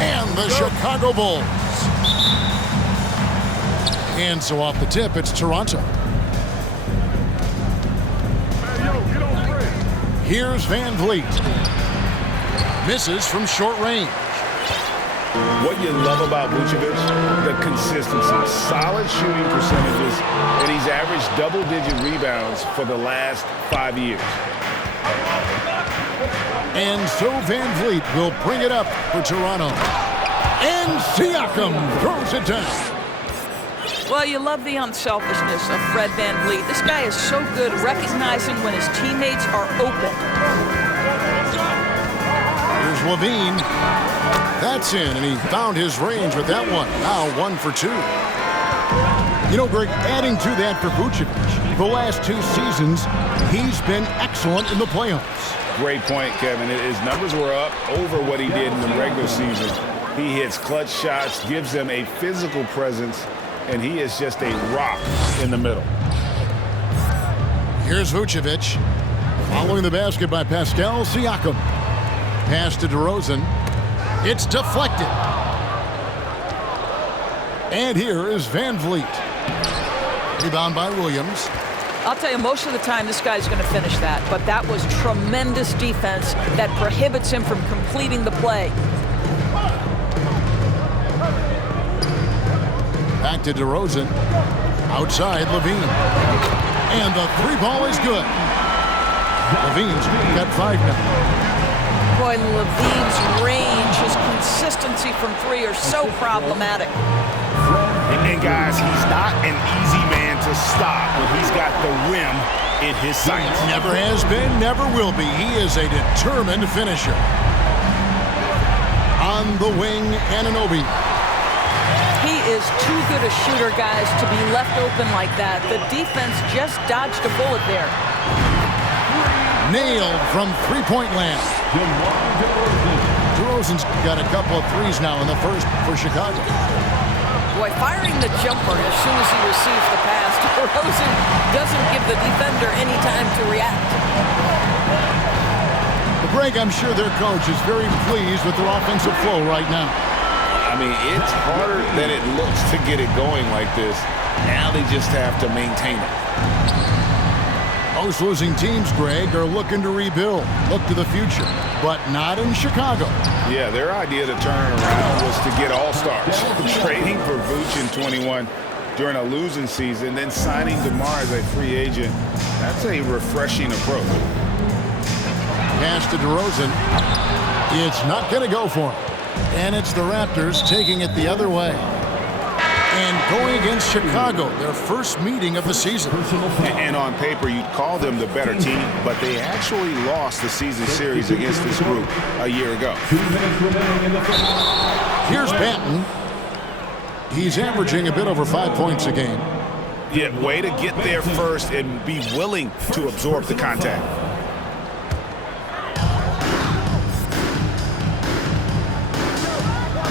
And the Chicago Bulls. And so off the tip, it's Toronto. Here's Van Vliet. Misses from short range. What you love about Vucevic, the consistency, solid shooting percentages, and he's averaged double-digit rebounds for the last 5 years. And so Van Vliet will bring it up for Toronto. And Siakam throws it down. Well, you love the unselfishness of Fred Van Vliet. This guy is so good recognizing when his teammates are open. Here's Levine. That's in, and he found his range with that one. Now 1 for 2. You know, Greg, adding to that for Vucevic, the last 2 seasons, he's been excellent in the playoffs. Great point, Kevin. His numbers were up over what he did in the regular season. He hits clutch shots, gives them a physical presence, and he is just a rock in the middle. Here's Vucevic. Following the basket by Pascal Siakam. Pass to DeRozan. It's deflected. And here is Van Vliet. Rebound by Williams. I'll tell you, most of the time this guy's going to finish that, but that was tremendous defense that prohibits him from completing the play. Back to DeRozan. Outside, Levine. And the 3-ball is good. Levine's got 5 now. Boy, Levine's range, his consistency from 3 are so problematic. And guys, he's not an easy man to stop when he's got the rim in his sights. Never has been, never will be. He is a determined finisher. On the wing, Anunoby. He is too good a shooter, guys, to be left open like that. The defense just dodged a bullet there. Nailed from 3-point land. DeRozan's got a couple of threes now in the first for Chicago. Boy, firing the jumper as soon as he receives the pass, DeRozan doesn't give the defender any time to react. But Greg, I'm sure their coach is very pleased with their offensive flow right now. I mean, it's harder than it looks to get it going like this. Now they just have to maintain it. Most losing teams, Greg, are looking to rebuild, look to the future, but not in Chicago. Yeah, their idea to turn it around was to get all-stars. Trading for Vooch in 21 during a losing season, then signing DeMar as a free agent. That's a refreshing approach. Pass to DeRozan. It's not going to go for him. And it's the Raptors taking it the other way. And going against Chicago, their first meeting of the season. And on paper, you'd call them the better team, but they actually lost the season series against this group a year ago. Here's Banton. He's averaging a bit over 5 points a game. Yeah, way to get there first and be willing to absorb the contact.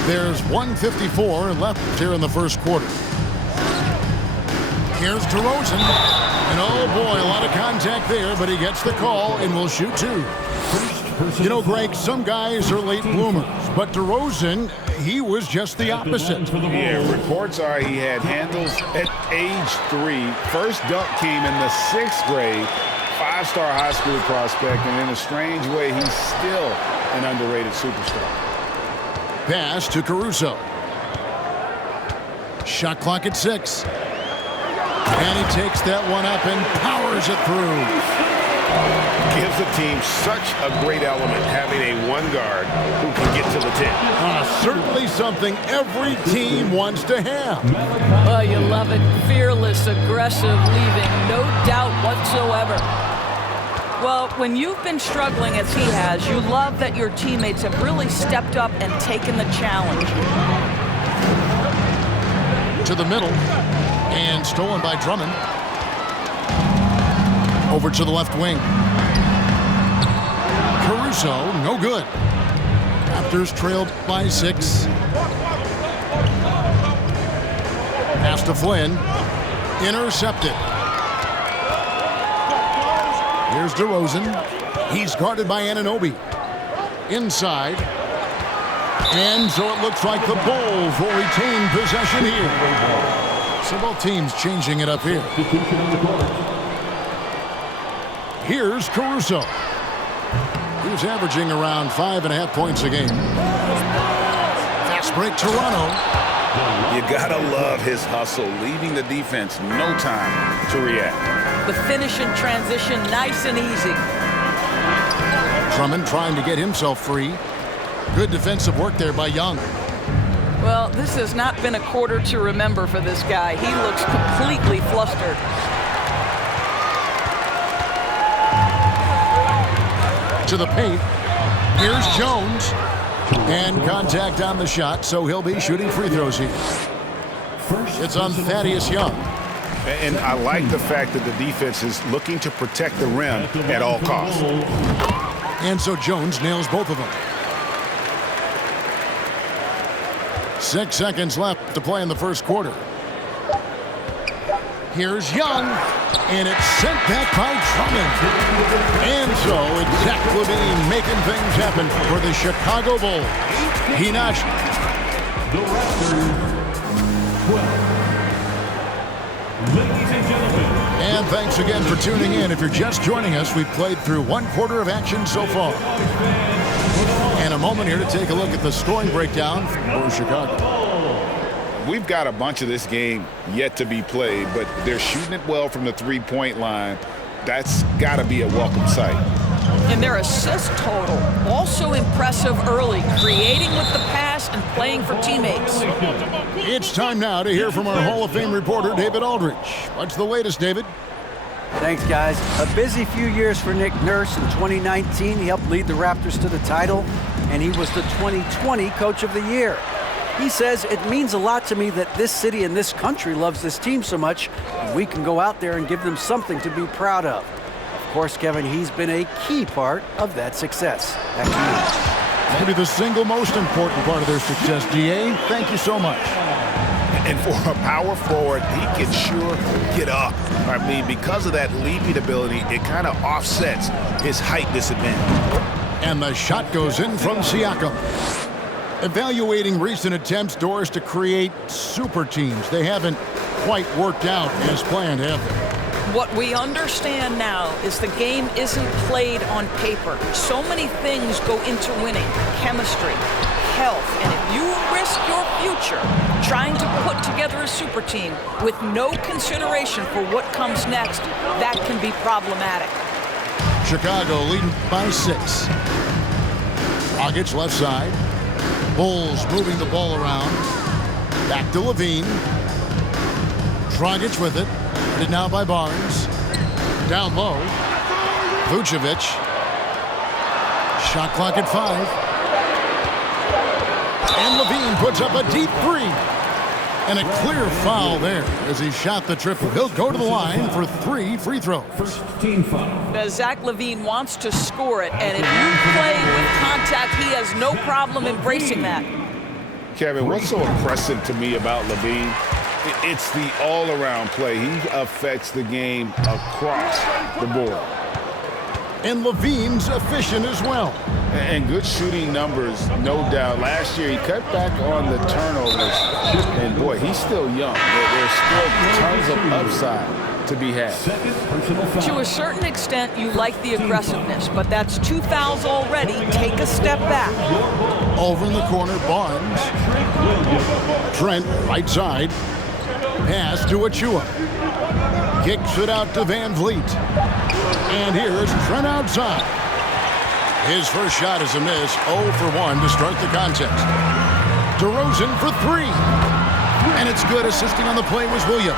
There's 1:54 left here in the first quarter. Here's DeRozan. And oh boy, a lot of contact there, but he gets the call and will shoot 2. You know, Greg, some guys are late bloomers, but DeRozan, he was just the opposite. Yeah, reports are he had handles at age 3. First dunk came in the 6th grade. 5-star high school prospect, and in a strange way, he's still an underrated superstar. Pass to Caruso. Shot clock at 6. And he takes that one up and powers it through. Gives the team such a great element having a 1 guard who can get to the 10. Certainly something every team wants to have. Oh, you love it. Fearless, aggressive, leaving no doubt whatsoever. Well, when you've been struggling as he has, you love that your teammates have really stepped up and taken the challenge. To the middle, and stolen by Drummond. Over to the left wing. Caruso, no good. Raptors trailed by 6. Pass to Flynn. Intercepted. Here's DeRozan. He's guarded by Anunoby. Inside. And so it looks like the Bulls will retain possession here. So both teams changing it up here. Here's Caruso. He's averaging around 5.5 points a game. Fast break, Toronto. You gotta love his hustle, leaving the defense no time to react. The finish in transition, nice and easy. Drummond trying to get himself free. Good defensive work there by Young. Well, this has not been a quarter to remember for this guy. He looks completely flustered. To the paint. Here's Jones. And contact on the shot, so he'll be shooting free throws here. It's on Thaddeus Young. And I like the fact that the defense is looking to protect the rim at all costs. And so Jones nails both of them. 6 seconds left to play in the first quarter. Here's Young, and it's sent back by Drummond. And so it's Zach LaVine making things happen for the Chicago Bulls. He notched the Raptors 12. Ladies and gentlemen. And thanks again for tuning in. If you're just joining us, we've played through one quarter of action so far. And a moment here to take a look at the scoring breakdown for Chicago. We've got a bunch of this game yet to be played, but they're shooting it well from the three-point line. That's got to be a welcome sight. And their assist total, also impressive early, creating with the pass and playing for teammates. It's time now to hear from our Hall of Fame reporter, David Aldridge. What's the latest, David? Thanks, guys. A busy few years for Nick Nurse. In 2019, he helped lead the Raptors to the title, and he was the 2020 Coach of the Year. He says, it means a lot to me that this city and this country loves this team so much, and we can go out there and give them something to be proud of. Of course, Kevin, he's been a key part of that success. Back to you. Maybe the single most important part of their success, DA. Thank you so much. And for a power forward, he can sure get up. I mean, because of that leaping ability, it kind of offsets his height disadvantage. And the shot goes in from Siakam. Evaluating recent attempts, Doris, to create super teams. They haven't quite worked out as planned, have they? What we understand now is the game isn't played on paper. So many things go into winning. Chemistry, health, and if you risk your future trying to put together a super team with no consideration for what comes next, that can be problematic. Chicago leading by 6. Dragic left side. Bulls moving the ball around. Back to LaVine. Dragic with it. Guarded now by Barnes. Down low. Vucevic. Shot clock at 5. And LaVine puts up a deep 3. And a clear foul there as he shot the triple. He'll go to the line for 3 free throws. First team foul. Zach LaVine wants to score it, and if you play with contact, he has no problem embracing that. Kevin, what's so impressive to me about LaVine? It's the all-around play. He affects the game across the board. And LaVine's efficient as well. And good shooting numbers, no doubt. Last year, he cut back on the turnovers. And, boy, he's still young. There's still tons of upside to be had. To a certain extent, you like the aggressiveness, but that's 2 fouls already. Take a step back. Over in the corner, Barnes. Trent, right side. Pass to Achua. Kicks it out to Van Vliet. And here's Trent outside. His first shot is a miss, 0 for 1 to start the contest. DeRozan for 3. And it's good. Assisting on the play was Williams.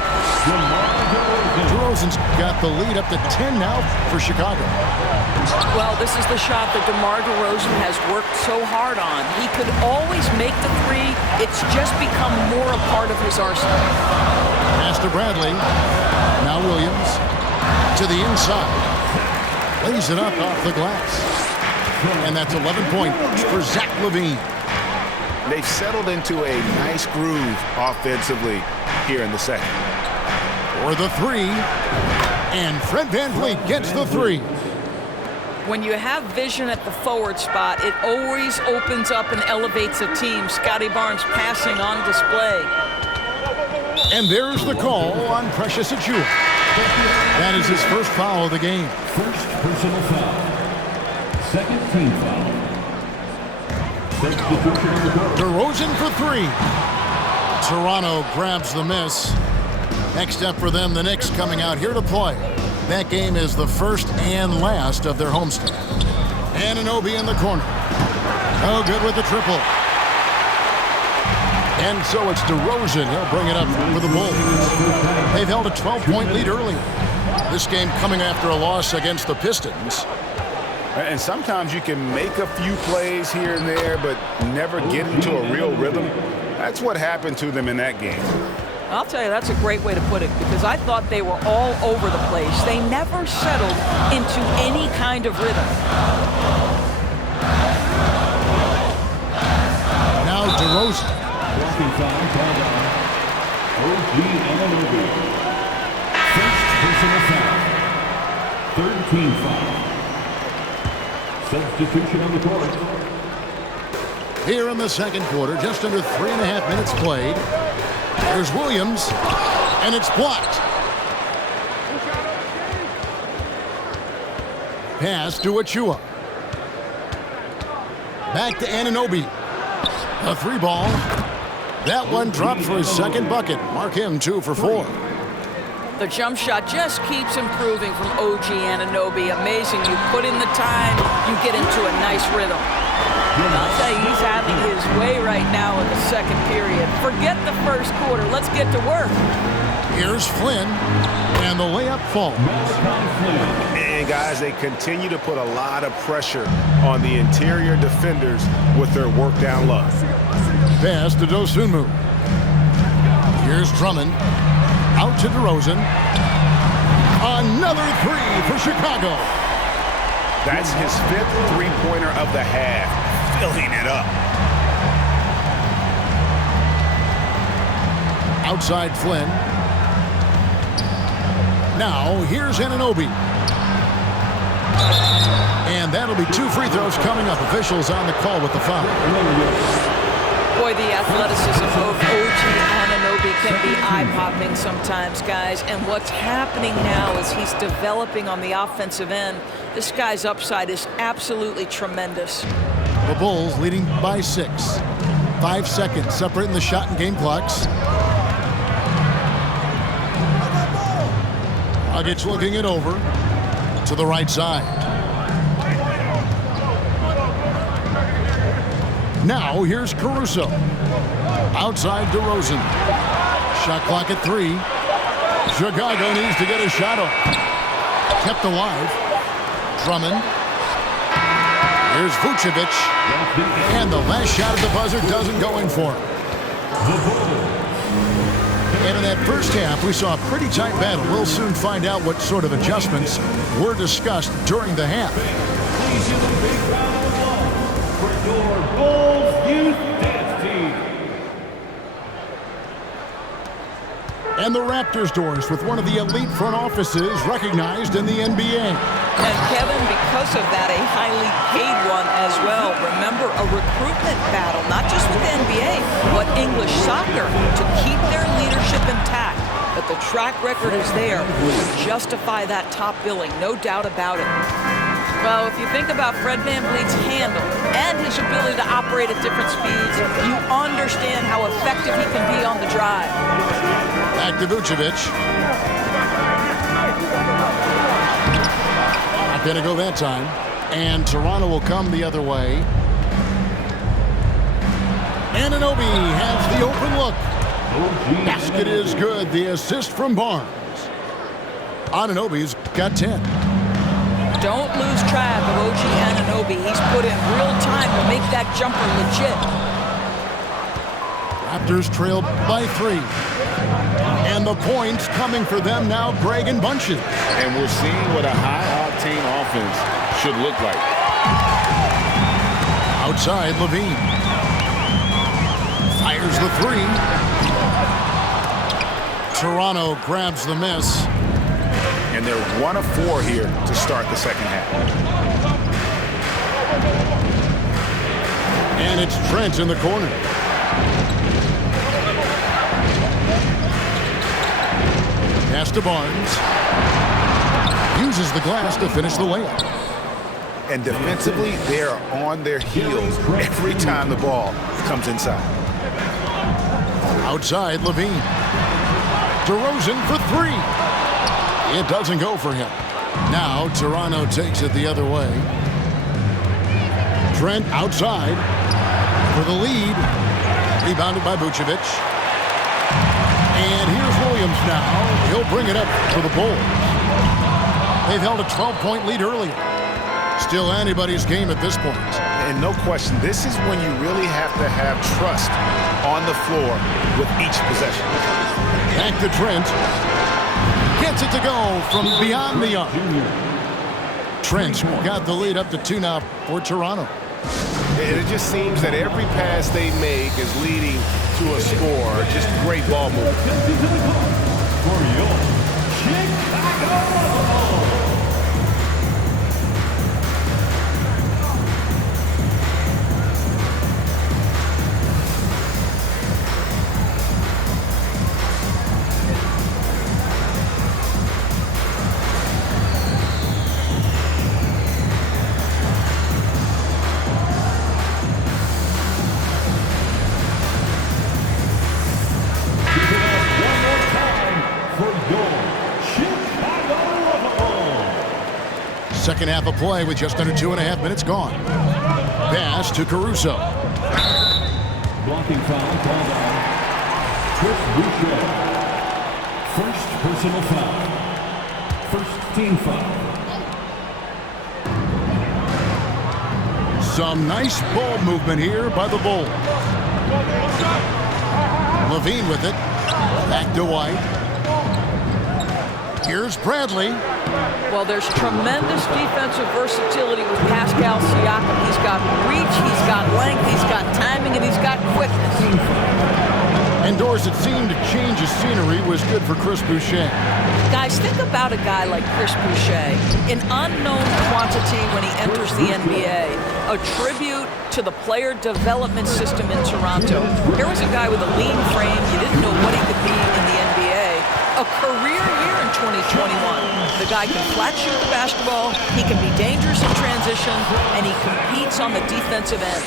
DeRozan's got the lead up to 10 now for Chicago. Well, this is the shot that DeMar DeRozan has worked so hard on. He could always make the 3. It's just become more a part of his arsenal. Pass to Bradley. Now Williams to the inside. Lays it up off the glass. And that's 11 points for Zach LaVine. They've settled into a nice groove offensively here in the second. For the 3. And Fred VanVleet gets the 3. When you have vision at the forward spot, it always opens up and elevates a team. Scotty Barnes passing on display. And there's the call on Precious Achiuwa. That is his first foul of the game. First personal foul. Second team foul. Substitution on the court. DeRozan for three. Toronto grabs the miss. Next up for them, the Knicks coming out here to play. That game is the first and last of their homestand. Anunoby in the corner. Oh, good with the triple. And so it's DeRozan. He'll bring it up for the Bulls. They've held a 12-point lead earlier. This game coming after a loss against the Pistons. And sometimes you can make a few plays here and there, but never get into a real rhythm. That's what happened to them in that game. I'll tell you, that's a great way to put it, because I thought they were all over the place. They never settled into any kind of rhythm. Now DeRozan. Walking foul called on OG Anunoby. First personal foul. Third team foul. Substitution on the court. Here in the second quarter, just under 3.5 minutes played. There's Williams, and it's blocked. Pass to Achiuwa. Back to Anunoby. A three ball. That one dropped for his second bucket. Mark him 2 for 4. The jump shot just keeps improving from OG Anunoby. Amazing. You put in the time, you get into a nice rhythm. I'll tell you, he's having his way right now in the second period. Forget the first quarter. Let's get to work. Here's Flynn, and the layup falls. And guys, they continue to put a lot of pressure on the interior defenders with their work down low. Pass to Dosunmu. Here's Drummond. Out to DeRozan. Another three for Chicago. That's his 5th three-pointer of the half. Filling it up. Outside Flynn. Now here's Anunoby. And that'll be 2 free throws coming up. Officials on the call with the foul. Boy, the athleticism of OG Anunoby can be eye-popping sometimes, guys. And what's happening now is he's developing on the offensive end. This guy's upside is absolutely tremendous. The Bulls leading by 6. 5 seconds separating the shot and game clocks. Dragic looking it over to the right side. Now here's Caruso. Outside DeRozan. Shot clock at 3. Chicago needs to get a shot off. Kept alive. Drummond. Here's Vucevic. And the last shot at the buzzer doesn't go in for him. And in that first half, we saw a pretty tight battle. We'll soon find out what sort of adjustments were discussed during the half. Please give a big round of applause for your Bulls Youth Dance Team. And the Raptors doors with one of the elite front offices recognized in the NBA. And Kevin, because of that, a highly paid one as well. Remember, a recruitment battle, not just with the NBA, but English soccer, to keep their leadership intact. But the track record is there to justify that top billing, no doubt about it. Well, if you think about Fred VanVleet's handle and his ability to operate at different speeds, you understand how effective he can be on the drive. Back to Vucevic. Not going to go that time. And Toronto will come the other way. Anunoby has the open look. Basket is good. The assist from Barnes. Anunoby's got 10. Don't lose track of OG Anunoby. He's put in real time to make that jumper legit. Raptors trailed by 3. And the points coming for them now, Greg in bunches. And we're seeing what a high-octane offense should look like. Outside, Levine. Fires the 3. Toronto grabs the miss. And they're 1 of 4 here to start the second half. And it's Trent in the corner. Pass to Barnes. Uses the glass to finish the layup. And defensively, they are on their heels every time the ball comes inside. Outside, Levine. DeRozan for three. It doesn't go for him. Now Toronto takes it the other way. Trent outside for the lead. Rebounded by Vucevic. And here's Williams now. He'll bring it up for the Bulls. They've held a 12-point lead earlier. Still anybody's game at this point. And no question, this is when you really have to have trust on the floor with each possession. Back to Trent. Gets it to go from beyond the arc. Trent's got the lead up to 2 now for Toronto. And it just seems that every pass they make is leading to a score. Just great ball movement. For your Chicago. Second half of play with just under 2.5 minutes gone. Pass to Caruso. Blocking foul called on Chris Boucher. First personal foul. First team foul. Some nice ball movement here by the Bulls. Levine with it. Back to White. Here's Bradley. Well, there's tremendous defensive versatility with Pascal Siakam. He's got reach, he's got length, he's got timing, and he's got quickness. And doors that seemed to change his scenery was good for Chris Boucher. Guys, think about a guy like Chris Boucher, an unknown quantity when he enters the NBA, a tribute to the player development system in Toronto. Here was a guy with a lean frame. You didn't know what he could be in the NBA. A career year in 2021. The guy can flat shoot the basketball, he can be dangerous in transition, and he competes on the defensive end.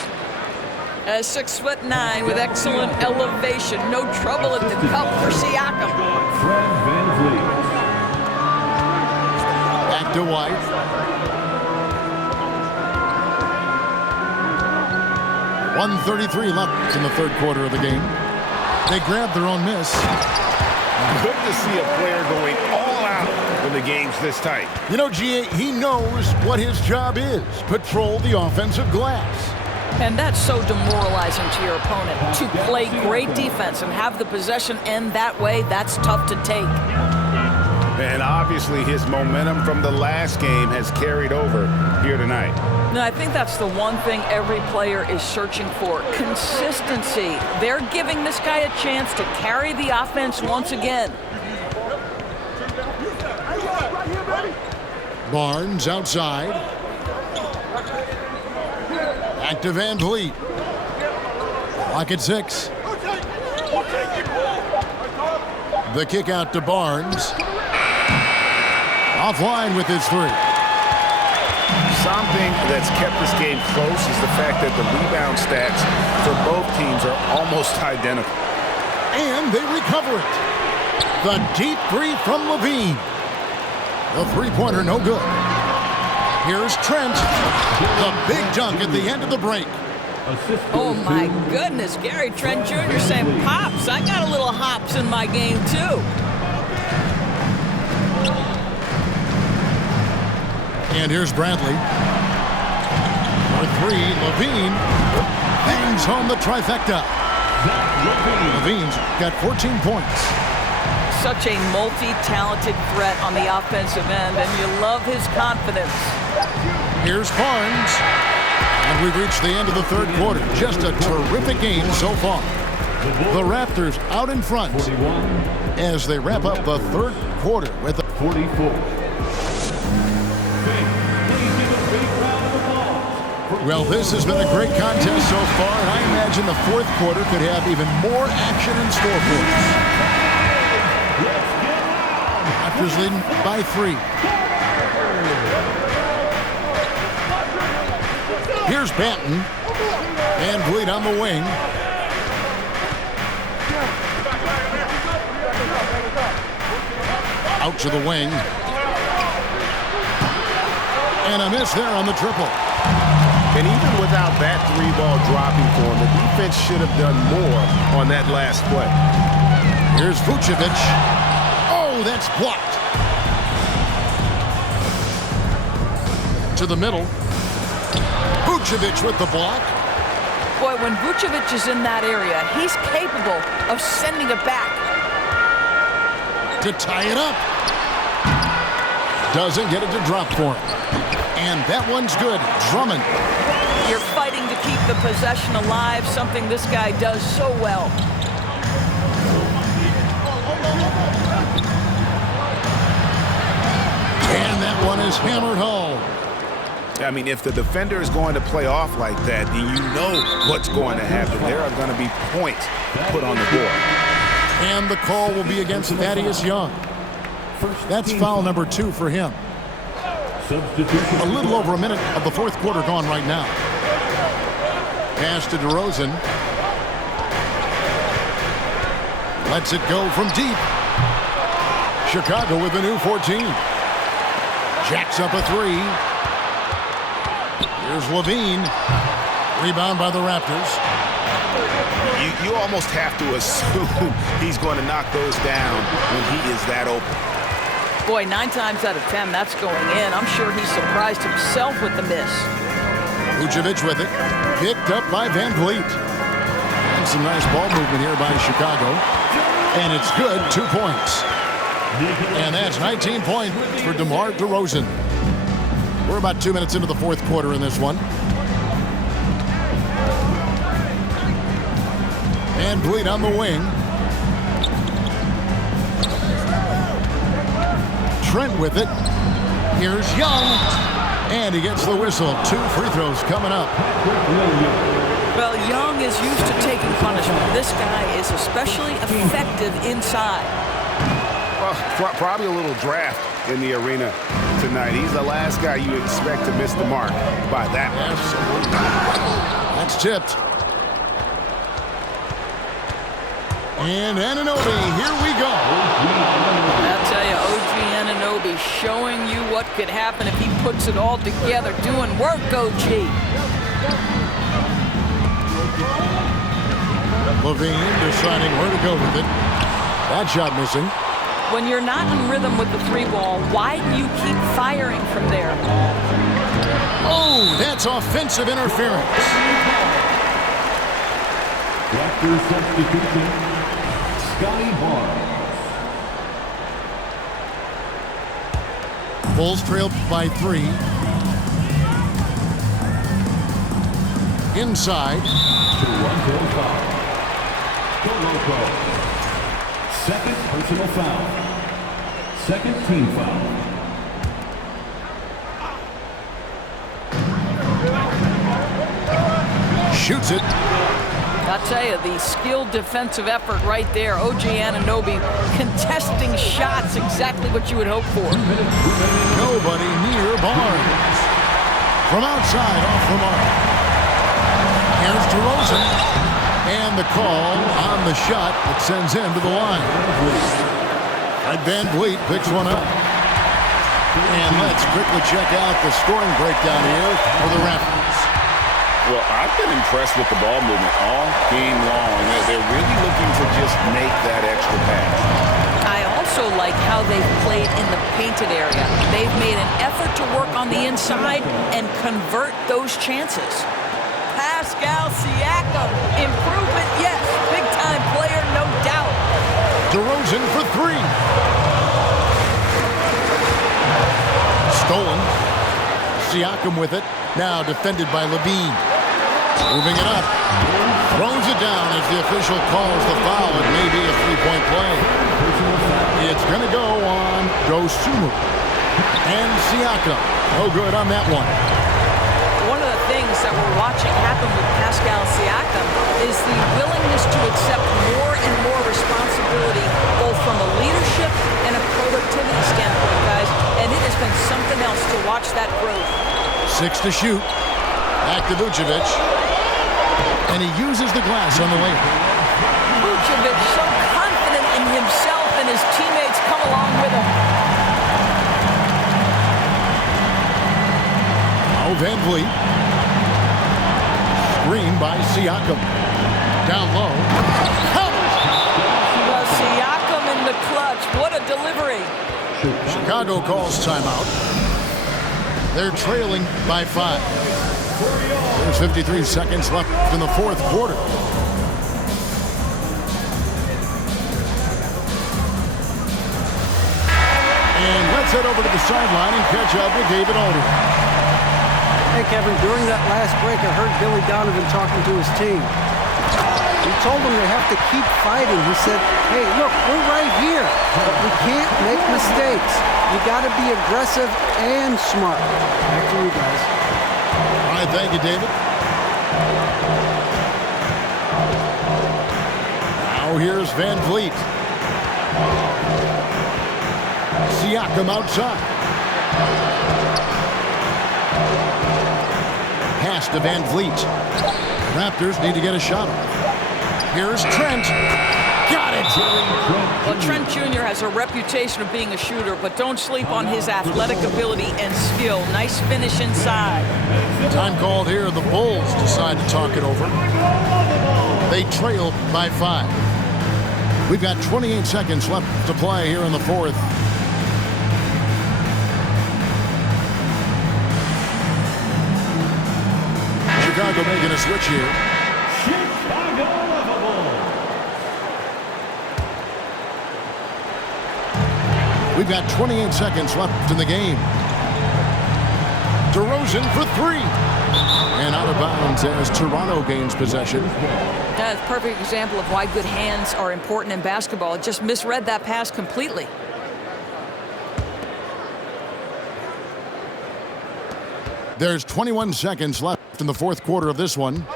6'9" with excellent elevation. No trouble at the cup for Siakam. Fred VanVleet. Back to White. .133 left in the third quarter of the game. They grabbed their own miss. Good to see a player going all out when the game's this tight. You know, G.A., he knows what his job is. Patrol the offensive glass. And that's so demoralizing to your opponent. To play great defense and have the possession end that way, that's tough to take. And obviously his momentum from the last game has carried over here tonight. No, I think that's the one thing every player is searching for. Consistency. They're giving this guy a chance to carry the offense once again. Barnes outside. Back to VanVleet. Clock at 6. The kick out to Barnes. Offline with his three. Something that's kept this game close is the fact that the rebound stats for both teams are almost identical. And they recover it. The deep three from Levine. The three-pointer no good. Here's Trent. The big dunk at the end of the break. Oh my goodness, Gary Trent Jr. saying, "Pops, I got a little hops in my game too." And here's Bradley. For three, Levine bangs home the trifecta. Levine's got 14 points. Such a multi-talented threat on the offensive end, and you love his confidence. Here's Barnes. And we've reached the end of the third quarter. Just a terrific game so far. The Raptors out in front as they wrap up the third quarter with a 44. Please give a big round of applause for Well, this has been a great contest so far, and I imagine the fourth quarter could have even more action in store for us. Raptors leading by 3. Here's Banton. Van Vliet on the wing. Out to the wing. And a miss there on the triple. And even without that 3-ball dropping for him, the defense should have done more on that last play. Here's Vucevic. Oh, that's blocked. To the middle. Vucevic with the block. Boy, when Vucevic is in that area, he's capable of sending it back. To tie it up. Doesn't get it to drop for him. And that one's good. Drummond. You're fighting to keep the possession alive, something this guy does so well. And that one is hammered home. I mean, if the defender is going to play off like that, then you know what's going to happen. There are going to be points put on the board. And the call will be against Thaddeus Young. That's foul number 2 for him. A little over a minute of the fourth quarter gone right now. Pass to DeRozan. Lets it go from deep. Chicago with a new 14. Jacks up a 3. Here's Levine. Rebound by the Raptors. You almost have to assume he's going to knock those down when he is that open. Boy, 9 times out of 10, that's going in. I'm sure he surprised himself with the miss. Vucevic with it. Picked up by Van Vliet. And some nice ball movement here by Chicago. And it's good. 2 points. And that's 19 points for DeMar DeRozan. We're about 2 minutes into the fourth quarter in this one. Van Vliet on the wing. Trent with it. Here's Young. And he gets the whistle. 2 free throws coming up. Well, Young is used to taking punishment. This guy is especially effective inside. Well, probably a little draft in the arena tonight. He's the last guy you expect to miss the mark by that much. Absolutely. That's tipped. And Anunoby, here we go. I'll tell you, OG Anunoby showing you what could happen if he puts it all together. Doing work, OG. Levine deciding where to go with it. That shot missing. When you're not in rhythm with the 3-ball, why do you keep firing from there? Oh, that's offensive interference. Raptors substitution, Scotty Barnes. Bulls trailed by 3. Inside. Toronto foul. Toronto. Second personal foul. Second team foul. Shoots it. I'll tell you, the skilled defensive effort right there. OG Anunoby contesting shots, exactly what you would hope for. Nobody near Barnes. From outside, off the mark. Here's DeRozan. And the call on the shot that sends him to the line. Van Vliet picks one up. And let's quickly check out the scoring breakdown here for the Raptors. Well, I've been impressed with the ball movement all game long. They're really looking to just make that extra pass. I also like how they've played in the painted area. They've made an effort to work on the inside and convert those chances. Pascal Siakam, improvement, yes. Big-time player, no doubt. DeRozan for 3. Stolen. Siakam with it. Now defended by Levine. Moving it up. Throws it down as the official calls the foul. It may be a 3-point play. It's going to go on Dosunmu. And Siakam. No good on that one. One of the things that we're watching happen with Pascal Siakam is the willingness to accept more and more responsibility, both from a leadership and a productivity standpoint, guys. And it has been something else to watch that growth. 6 to shoot. Back to Vucevic. And he uses the glass on the layup. Vucevic so confident in himself, and his teammates come along with him. Now Van Vliet. Screen by Siakam. Down low. Well, Siakam in the clutch. What a delivery. Chicago calls timeout. They're trailing by 5. There's 53 seconds left in the fourth quarter. And let's head over to the sideline and catch up with David Aldridge. Hey, Kevin, during that last break, I heard Billy Donovan talking to his team. He told them they have to keep fighting. He said, hey, look, we're right here, but we can't make mistakes. You got to be aggressive and smart. Back to you guys. All right, thank you, David. Now here's Van Vliet. Siakam outside. Pass to Van Vliet. Raptors need to get a shot off. Here's Trent. Got it. Well, Trent Jr. has a reputation of being a shooter, but don't sleep on his athletic ability and skill. Nice finish inside. Time called here. The Bulls decide to talk it over. They trail by 5. We've got 28 seconds left to play here in the fourth. Chicago making a switch here. Chicago Bulls. We've got 28 seconds left in the game. DeRozan for 3. And out of bounds as Toronto gains possession. That's a perfect example of why good hands are important in basketball. It just misread that pass completely. There's 21 seconds left in the fourth quarter of this one.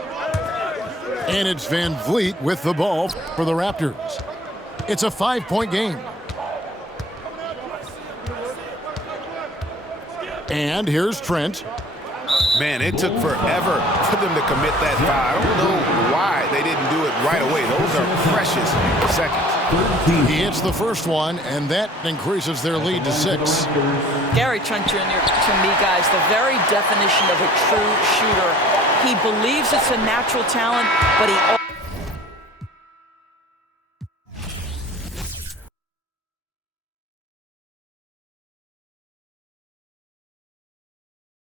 And it's Van Vliet with the ball for the Raptors. It's a 5-point game. And here's Trent. Man, it took forever for them to commit that foul. I don't know why they didn't do it right away. Those are precious seconds. He hits the first one, and that increases their lead to 6. Gary Trent Jr., to me, guys, the very definition of a true shooter. He believes it's a natural talent, but he